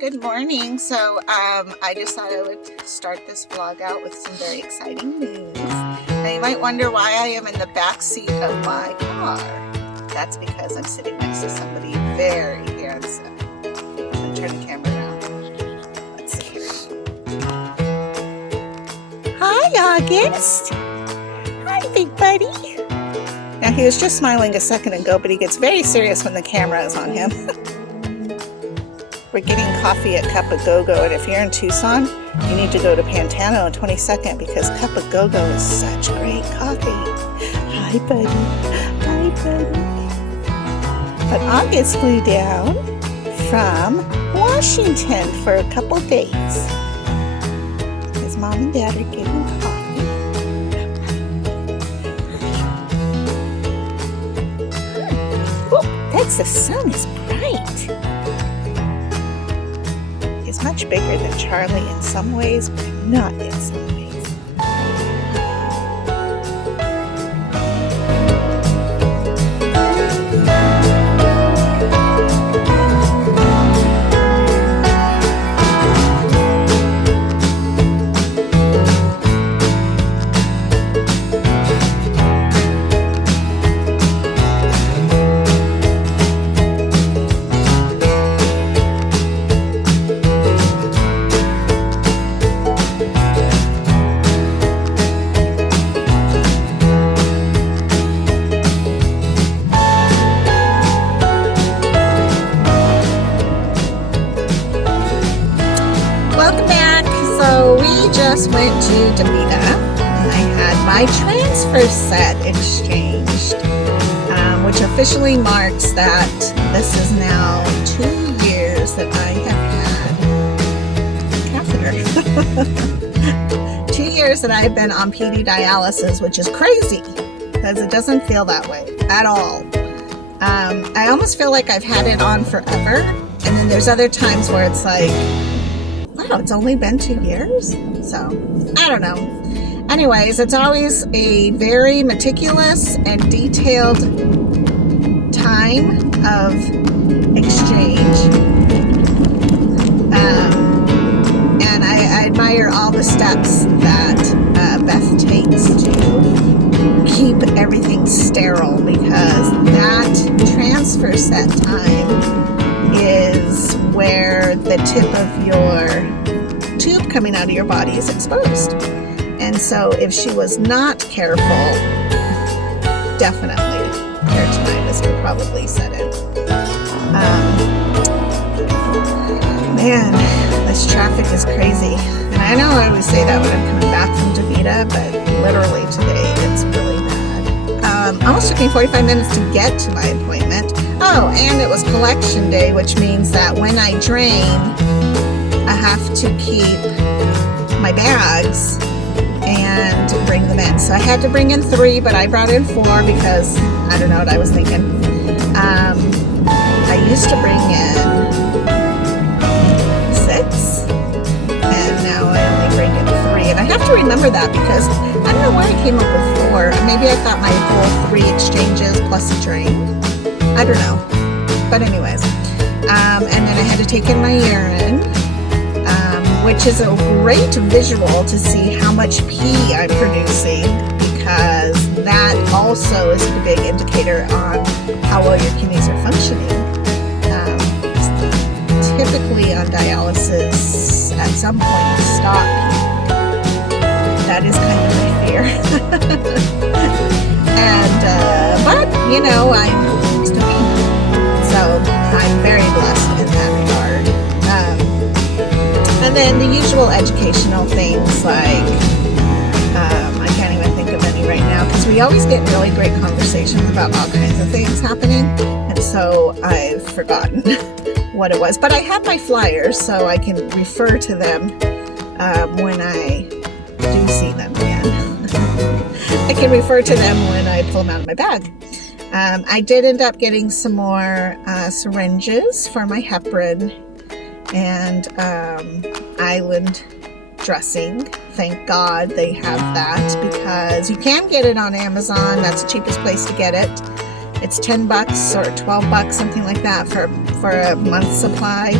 Good morning. I just thought I would start this vlog out with some very exciting news. Now you might wonder why I am in the back seat of my car. That's because I'm sitting next to somebody very handsome. I'm going to turn the camera around. Let's see here. Hi, August. Hi, big buddy. Now he was just smiling a second ago, but he gets very serious when the camera is on him. We're getting coffee at Cup of Go-Go, and if you're in Tucson, you need to go to Pantano on 22nd because Cup of Go-Go is such great coffee. Hi, buddy. Hi, buddy. But August flew down from Washington for a couple days. His mom and dad are getting coffee. Oh, Texas sun is bright. He's much bigger than Charlie in some ways, but not in some ways. Just went to Devita and I had my transfer set exchanged, which officially marks that this is now 2 years that I have had catheter. 2 years that I've been on PD dialysis, which is crazy because it doesn't feel that way at all. I almost feel like I've had it on forever, and then there's other times where it's like, wow, it's only been 2 years? So, I don't know. Anyways, it's always a very meticulous and detailed time of exchange. And I admire all the steps that Beth takes to keep everything sterile, because that transfer set time is where the tip of your tube coming out of your body is exposed. And so if she was not careful, definitely peritonitis would probably set in. Man, this traffic is crazy. And I know I always say that when I'm coming back from Devita, but literally today it's really bad. Almost took me 45 minutes to get to my appointment. Oh, and it was collection day, which means that when I drain, I have to keep my bags and bring them in. So I had to bring in 3, but I brought in 4 because I don't know what I was thinking. I used to bring in 6, and now I only bring in 3. And I have to remember that because I don't know why I came up with 4. Maybe I thought my whole 3 exchanges plus a drain. I don't know. But anyways, and then I had to take in my urine, which is a great visual to see how much pee I'm producing, because that also is a big indicator on how well your kidneys are functioning. Typically on dialysis, at some point you stop peeing. That is kind of my fear. And, but, you know, I'm still peeing. So I'm very blessed in that regard. And then the usual educational things like, I can't even think of any right now, because we always get really great conversations about all kinds of things happening, and so I've forgotten what it was. But I have my flyers, so I can refer to them when I do see them again. I can refer to them when I pull them out of my bag. I did end up getting some more syringes for my heparin and island dressing. Thank God they have that, because you can get it on Amazon. That's the cheapest place to get it. It's $10 or $12, something like that, for a month's supply.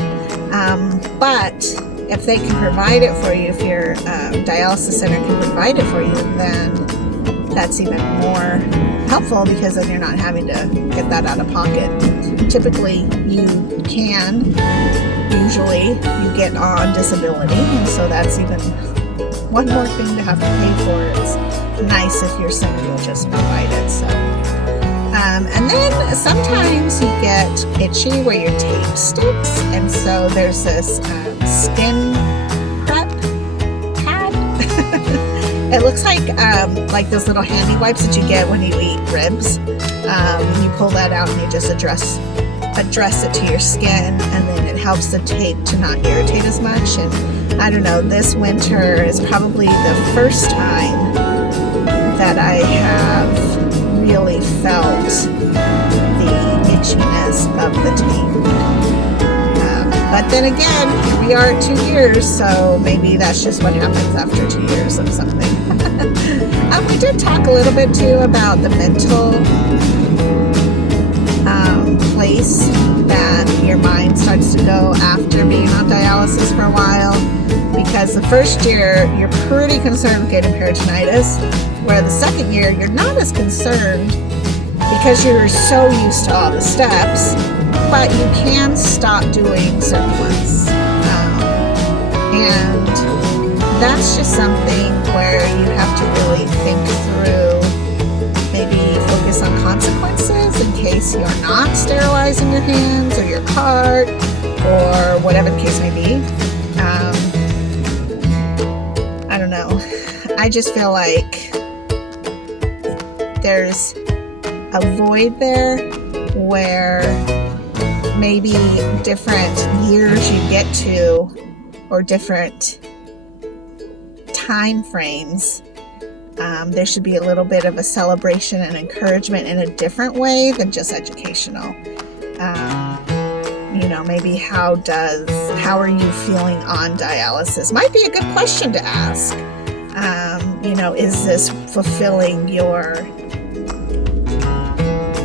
But if they can provide it for you, if your dialysis center can provide it for you, then that's even more helpful, because then you're not having to get that out of pocket. Typically, you can, usually, you get on disability, and so that's even one more thing to have to pay for. It's nice if your center will just provide it. So, and then sometimes you get itchy where your tape sticks, and so there's this skin prep pad. It looks like those little handy wipes that you get when you eat ribs. You pull that out and you just address it to your skin, and then it helps the tape to not irritate as much. And I don't know, this winter is probably the first time that I have really felt the itchiness of the tape. But then again, here we are at 2 years, so maybe that's just what happens after 2 years of something. We did talk a little bit too about the mental place that your mind starts to go after being on dialysis for a while, because the first year you're pretty concerned with getting peritonitis, where the second year you're not as concerned because you're so used to all the steps, but you can stop doing certain ones. And that's just something where you have to really think through, maybe focus on consequences in case you're not sterilizing your hands or your cart or whatever the case may be. I don't know. I just feel like there's a void there where maybe different years you get to, or different time frames, there should be a little bit of a celebration and encouragement in a different way than just educational. Maybe how are you feeling on dialysis? Might be a good question to ask. Is this fulfilling your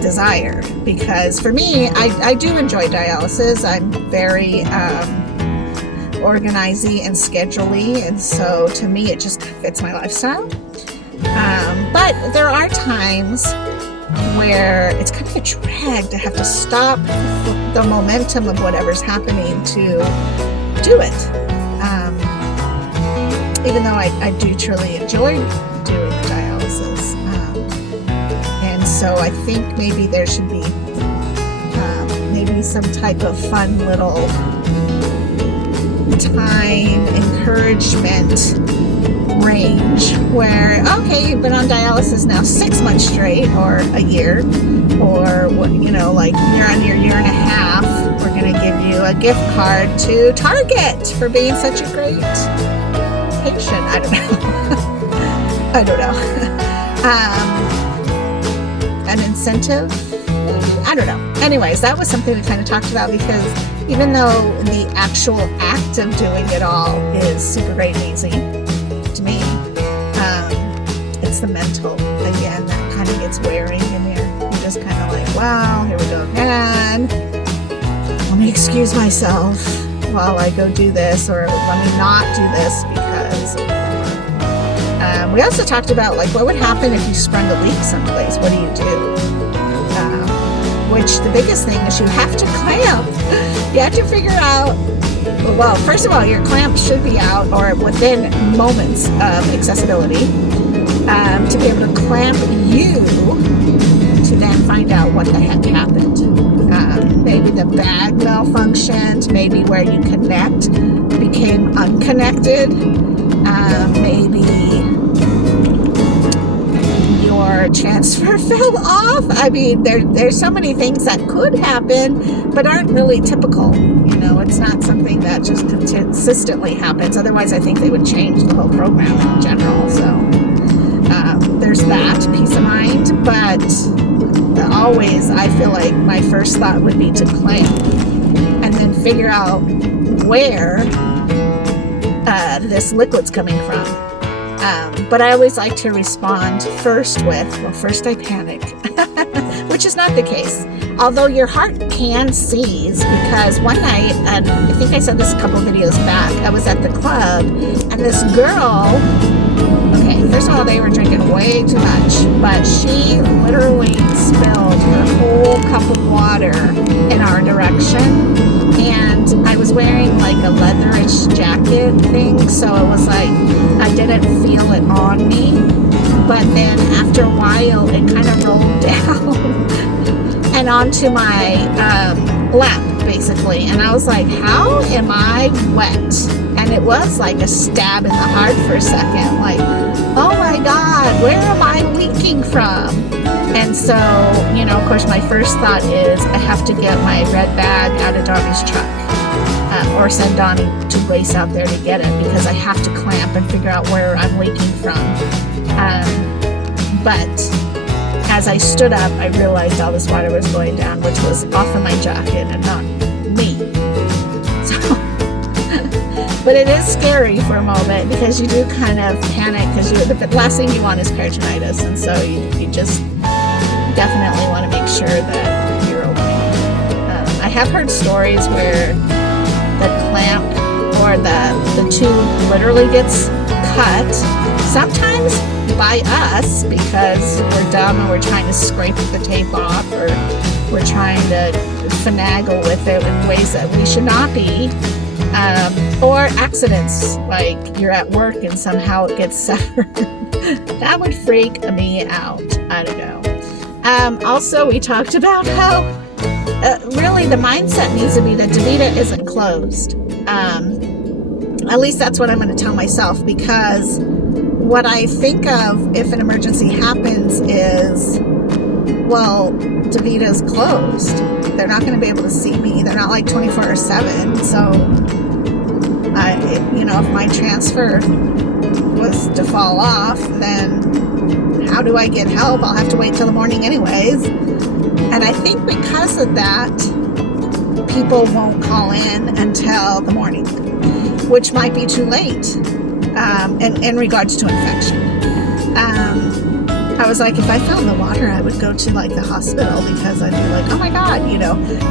desire? Because for me, I do enjoy dialysis. I'm very organizing and schedule-y, and so to me it just fits my lifestyle. But there are times where it's kind of a drag to have to stop the momentum of whatever's happening to do it. Even though I do truly enjoy doing the dialysis. And so I think maybe there should be maybe some type of fun little time encouragement range where, okay, you've been on dialysis now 6 months straight, or a year, or like you're on your year and a half, we're going to give you a gift card to Target for being such a great patient. I don't know. An incentive, I don't know. Anyways, that was something we kind of talked about, because even though the actual act of doing it all is super great and easy to me, it's the mental, again, that kind of gets wearing in there. You're just kind of like, wow, here we go again. Let me excuse myself while I go do this, or let me not do this because we also talked about what would happen if you sprung a leak someplace. What do you do? Which the biggest thing is you have to clamp. You have to figure out, well, first of all, your clamp should be out or within moments of accessibility, to be able to clamp you to then find out what the heck happened. Maybe the bag malfunctioned, maybe where you connect became unconnected, maybe your transfer fell off. I mean, there's so many things that could happen, but aren't really typical. It's not something that just consistently happens. Otherwise, I think they would change the whole program in general. So there's that peace of mind. But always, I feel like my first thought would be to clamp and then figure out where this liquid's coming from. But I always like to respond first with, well, first I panic, which is not the case. although your heart can seize, because one night, and I think I said this a couple of videos back, I was at the club, and this girl, okay, first of all, they were drinking way too much, but she literally spilled her whole cup of water in our direction, and I was wearing like a leatherish jacket thing, so it was like, I didn't feel it on me, but then after a while, it kind of rolled down and onto my lap, basically, and I was like, how am I wet? And it was like a stab in the heart for a second, like, oh my God, where am I leaking from? And so, you know, of course, my first thought is I have to get my red bag out of Donnie's truck, or send Donnie to race out there to get it, because I have to clamp and figure out where I'm leaking from. But as I stood up, I realized all this water was going down, which was off of my jacket and not me. So, but it is scary for a moment, because you do kind of panic, because the last thing you want is peritonitis, and so you just definitely want to make sure that you're okay. I have heard stories where the clamp or the tube literally gets cut, sometimes by us because we're dumb and we're trying to scrape the tape off, or we're trying to finagle with it in ways that we should not be, or accidents, like you're at work and somehow it gets severed. That would freak me out. I don't know. Also, we talked about how really the mindset needs to be that Devita isn't closed. At least that's what I'm going to tell myself, because what I think of if an emergency happens is, well, Devita's closed. They're not going to be able to see me. They're not like 24/7. So, if my transfer was to fall off, then how do I get help? I'll have to wait till the morning anyways. And I think because of that, people won't call in until the morning, which might be too late. In regards to infection, I was like, if I fell in the water, I would go to like the hospital, because I'd be like, oh my God,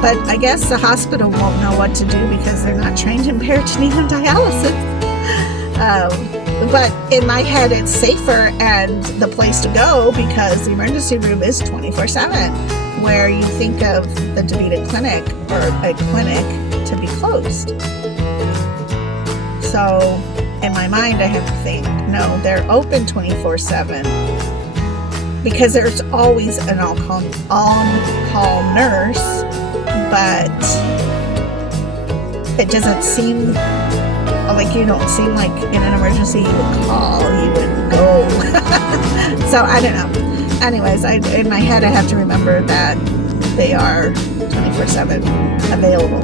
but I guess the hospital won't know what to do because they're not trained in peritoneum dialysis. But in my head, it's safer and the place to go, because the emergency room is 24/7, where you think of the Devita clinic or a clinic to be closed. So in my mind, I have to think, no, they're open 24/7, because there's always an on-call nurse, but it doesn't seem like, you don't seem like in an emergency you would call, you would go. So I don't know. Anyways, in my head, I have to remember that they are 24/7 available.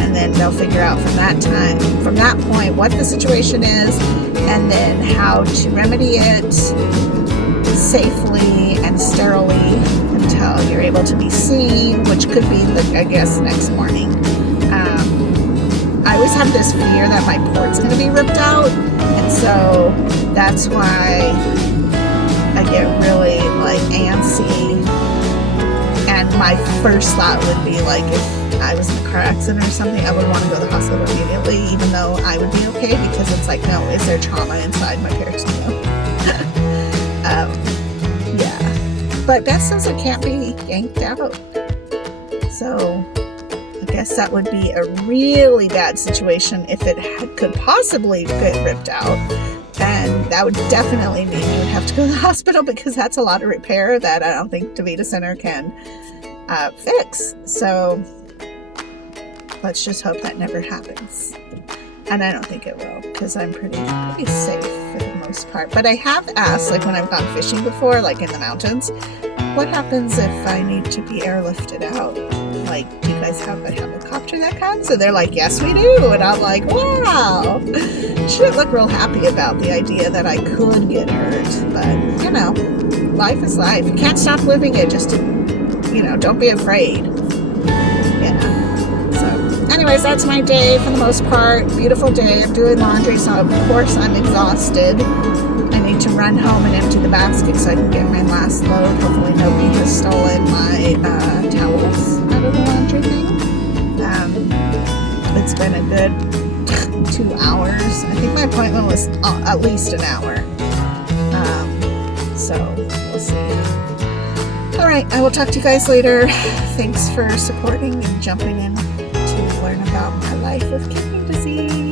And then they'll figure out from that point, what the situation is, and then how to remedy it safely and sterilely until you're able to be seen, which could be, next morning. I always have this fear that my port's going to be ripped out, and so that's why I get really antsy. And my first thought would be if I was in a car accident or something, I would want to go to the hospital immediately, even though I would be okay, because it's like, no, is there trauma inside my peritoneum? Yeah. But Beth says it can't be yanked out. So I guess that would be a really bad situation if it could possibly get ripped out. And that would definitely mean you would have to go to the hospital, because that's a lot of repair that I don't think Devita Center can fix. So let's just hope that never happens. And I don't think it will, because I'm pretty safe for the most part. But I have asked, when I've gone fishing before, in the mountains, what happens if I need to be airlifted out? Do you guys have a helicopter that comes? And they're like, yes, we do. And I'm like, wow. Shouldn't look real happy about the idea that I could get hurt. But, life is life. You can't stop living it. Just, don't be afraid. So, anyways, that's my day for the most part. Beautiful day. I'm doing laundry, so of course I'm exhausted. I need to run home and empty the basket so I can get my last load. Hopefully nobody has stolen my towels. been a good 2 hours. I think my appointment was at least an hour. So we'll see. All right, I will talk to you guys later. Thanks for supporting and jumping in to learn about my life with kidney disease.